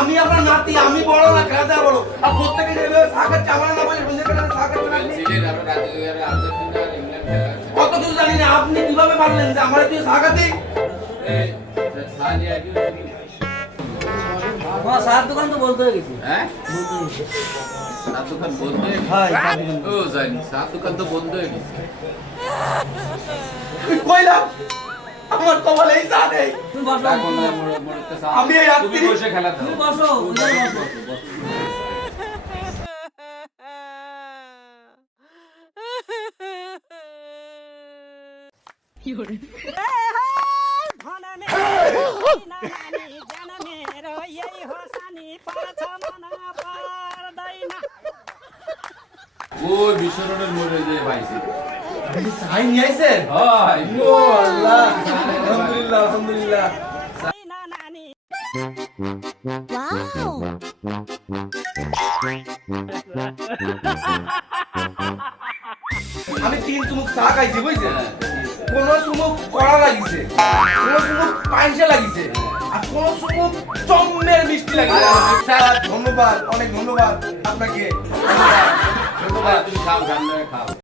আমি আপনার নাতি, আমি বড় না খাজা বড়। আর প্রত্যেকে যেভাবে সাকার চামড়া না বলে বন্ধের কাছে সাকার কত কিছু জানি না। আপনি কিভাবে পারলেন যে আমার তুই সাকাতি? সার দোকান তো বলতে হয়ে গেছে। হ্যাঁ সার দোকান বন্ধ হয়ে গেছে। ও জানি সার দোকান তো বন্ধ হয়ে গেছে। কইলাম আমার তো বলে এই চা নেই। তুমি বসো, আমি এই রাত্রি বসে খেলা দাও। তুমি বসো, ওইখানে বসো। ওই বিশ্বরণের মোড়ে যে ভাইছি চাই নিয়ে আইছেন? হয় ও আল্লাহ, আলহামদুলিল্লাহ আলহামদুলিল্লাহ। আমি 3 চুমুক চা খাইছি বুঝছেন? কোন চুমুক কড়া লাগিছে, কোন চুমুক পাইনসে লাগিছে, আর কোন চুমুক চম্মের মিষ্টি লাগিছে। ধন্যবাদ, অনেক ধন্যবাদ আপনাকে। ধন্যবাদ। তুমি খাও ঠান্ডা খাও।